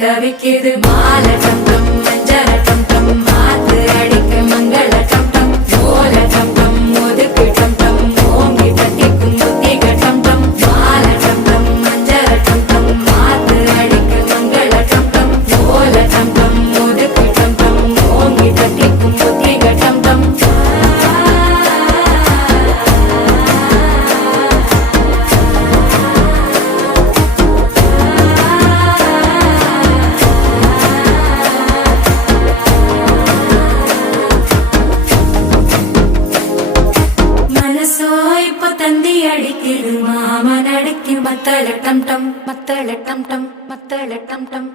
தவிக்குது மால டம் டம் மஞ்சள டம் டம் மாத்து அடிக்க மங்கள டம் டம் ஓல டம் டம் ஒதுக்கு டம் டம் ஓங்கி தட்டிக்கும் புத்திக டம் டம் மால டம் டம் மஞ்சள டம் டம் மாத்து அடிக்க மங்கள டம் டம் ஓல டம் டம் ஒதுக்கு டம் டம் ஓங்கி தட்டிக்கும் புத்திக டம் டம் தந்தி அடிக்குது மாமன் அடிக்கு மத்தள டம் டம் மத்தள டம் டம் மத்தள டம் டம்